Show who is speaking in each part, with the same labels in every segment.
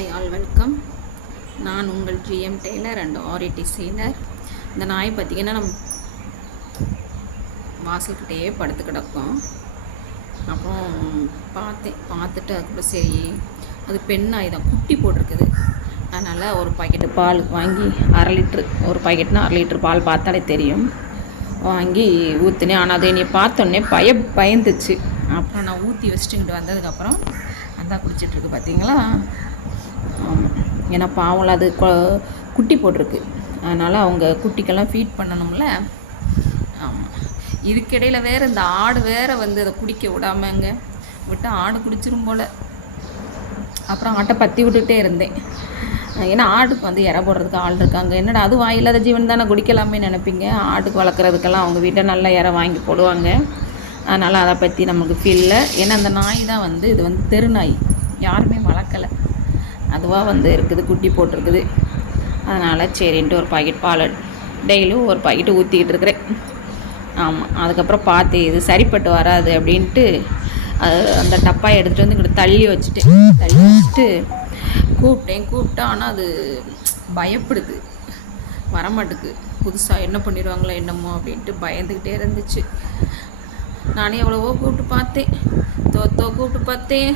Speaker 1: Hi all welcome. நான் உங்கள் GM tailor and Aari designer. இந்த நாய் பார்த்திங்கன்னா நம் வாசல்கிட்டயே படுத்து கிடக்கும். அப்புறம் பார்த்தேன் பார்த்துட்டு அதுக்கப்புறம் சரி அது பெண் நாய் தான் குட்டி போட்டிருக்குது. அதனால் ஒரு பாக்கெட்டு பால் வாங்கி அரை லிட்ரு ஒரு பாக்கெட்னா அரை லிட்ரு பால் பார்த்தாலே தெரியும். வாங்கி ஊற்றினேன் ஆனால் அதை நீ பார்த்தோன்னே பய பயந்துச்சு. அப்புறம் நான் ஊற்றி வச்சுட்டுக்கிட்டு வந்ததுக்கப்புறம் தான் குடிச்சிட்ருக்கு பார்த்தீங்களா ஆமாம் ஏன்னா பாவம்ல அது கொ- குட்டி போட்டிருக்கு. அதனால் அவங்க குட்டிக்கெல்லாம் ஃபீட் பண்ணணும்ல. ஆமாம் இதுக்கிடையில் வேறு இந்த ஆடு வேறு வந்து அதை குடிக்க விடாமங்க விட்டு ஆடு குடிச்சிரும் போல். அப்புறம் ஆட்டை பற்றி விட்டுகிட்டே இருந்தேன். ஏன்னா ஆடுக்கு வந்து இற போடுறதுக்கு ஆள் இருக்காங்க. என்னடா அது வாயில்லாத ஜீவன் தானே குடிக்கலாமே நினைப்பீங்க? ஆட்டுக்கு வளர்க்குறதுக்கெல்லாம் அவங்க வீட்டை நல்ல இற வாங்கி போடுவாங்க. அதனால் அதை பற்றி நமக்கு ஃபீல் இல்லை. ஏன்னா அந்த நாய் தான் வந்து இது வந்து தெரு நாய். யாருமே வளர்க்கலை. அதுவாக வந்து இருக்குது குட்டி போட்டிருக்குது. அதனால் சரின்ட்டு ஒரு பாக்கெட் பால் டெய்லியும் ஒரு பாக்கெட்டு ஊற்றிக்கிட்டு இருக்கிறேன். ஆமாம் அதுக்கப்புறம் பார்த்து இது சரிப்பட்டு வராது அப்படின்ட்டு அது அந்த டப்பாக எடுத்துகிட்டு வந்து இங்கிட்ட தள்ளி வச்சுட்டேன். தள்ளி வச்சுட்டு கூப்பிட்டேன். கூப்பிட்டா ஆனால் அது பயப்படுது. வரமாட்டுக்கு. புதுசாக என்ன பண்ணிடுவாங்களோ என்னமோ அப்படின்ட்டு பயந்துக்கிட்டே இருந்துச்சு. நானே எவ்வளவோ கூப்பிட்டு பார்த்தேன். தோத்தோ கூப்பிட்டு பார்த்தேன்.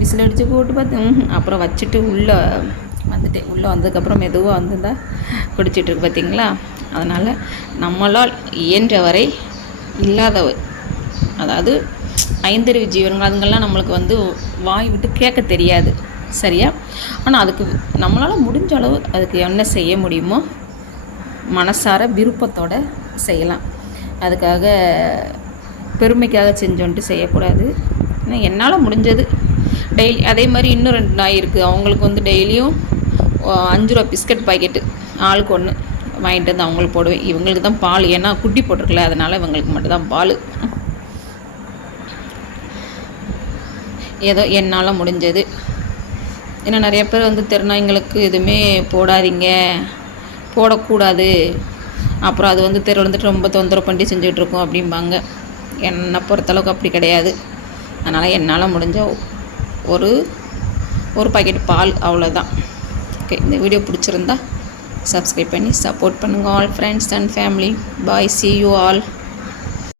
Speaker 1: விசில் அடித்து கூப்பிட்டு பார்த்தேன். அப்புறம் வச்சுட்டு உள்ளே வந்துட்டேன். உள்ளே வந்ததுக்கப்புறம் மெதுவாக வந்துருந்தா குடிச்சிட்டு இருக்கு பார்த்தீங்களா? அதனால் நம்மளால் இயன்றவரை இல்லாதவை அதாவது ஐந்தறிவு ஜீவன்கள் அதுங்கெல்லாம் நம்மளுக்கு வந்து வாய் விட்டு கேட்க தெரியாது. சரியா? ஆனால் அதுக்கு நம்மளால் முடிஞ்ச அளவு அதுக்கு என்ன செய்ய முடியுமோ மனசார விருப்பத்தோடு செய்யலாம். அதுக்காக பெருமைக்காக செஞ்சோன்ட்டு செய்யக்கூடாது. ஏன்னா என்னால் முடிஞ்சது. டெய்லி அதே மாதிரி இன்னும் ரெண்டு நாய் இருக்குது அவங்களுக்கு வந்து டெய்லியும் அஞ்சு ரூபா பிஸ்கட் பாக்கெட்டு. ஆளுக்கு ஒன்று வாங்கிட்டு வந்து அவங்களுக்கு போடுவேன். இவங்களுக்கு தான் பால். ஏன்னா குட்டி போட்டிருக்கல அதனால் இவங்களுக்கு மட்டும்தான் பால். ஏதோ என்னால் முடிஞ்சது. ஏன்னா நிறைய பேர் வந்து திருநாய்ங்களுக்கு எதுவுமே போடாதீங்க. போடக்கூடாது. அப்புறம் அது வந்து தெரு வந்துட்டு ரொம்ப தொந்தரவு பண்ணி செஞ்சுட்ருக்கோம் அப்படிம்பாங்க. என்னை பொறுத்தளவுக்கு அப்படி கிடையாது. அதனால் என்னால் முடிஞ்ச ஒரு ஒரு பாக்கெட் பால் அவ்வளோதான் ஓகே இந்த வீடியோ பிடிச்சிருந்தா சப்ஸ்கிரைப் பண்ணி சப்போர்ட் பண்ணுங்கள் all friends and family bye see you all